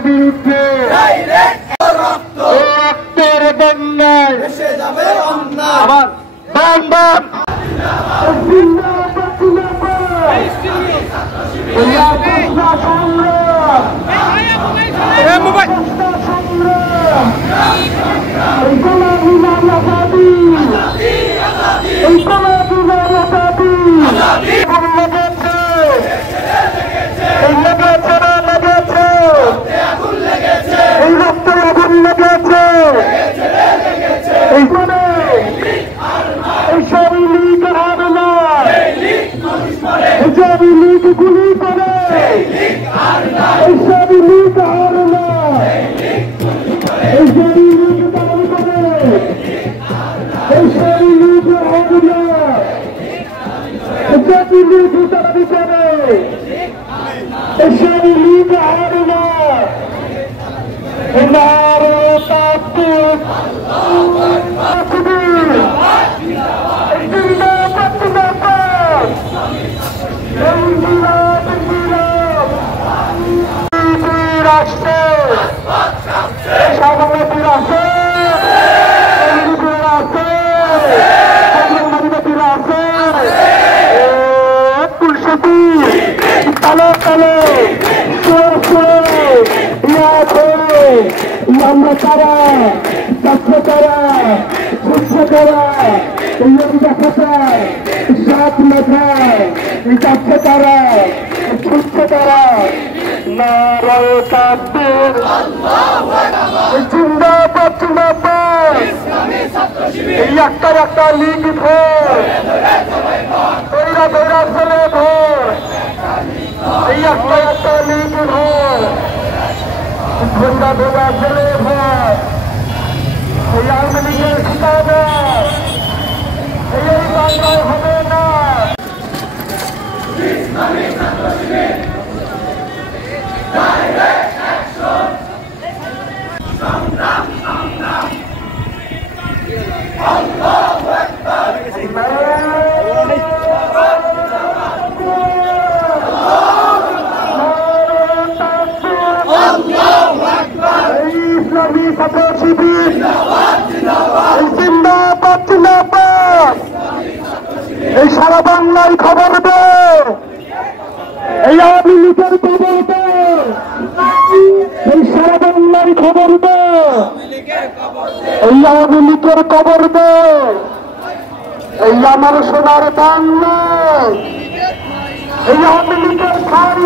বিরুদ্ধে রক্তের বন্যায় আবার বাম বাম গুলি করে এইসবই লিগ আর না এইসবই লিগ দাবি করে এইসবই লিগ আর না এইসবই লিগ দাবি করে এইসবই লিগ আর না আমরা তারা ছাত্র তারা যুদ্ধ তারা দেখা যায় সাত মাথায় যাচ্ছে তারা যুদ্ধ তারা নারায় তাকবীর জিন্দাবাদ জিন্দাবাদ এই একটা লিগ ভোর তৈরা তৈরা ছেলে ভোর এই একটা লিগ ভোর ঘন্টা ধরা ছেলে ভোর এই আওয়ামী লীগের ঠিকানা এই বাংলায় হবে না। এই সারা বাংলায় খবর দে এই আওয়ামী লীগের খবর দে এই সারা বাংলায় খবর দে এই আওয়ামী লীগের খবর দে এই আমার সোনার বাংলা এই আওয়ামী লীগের খাই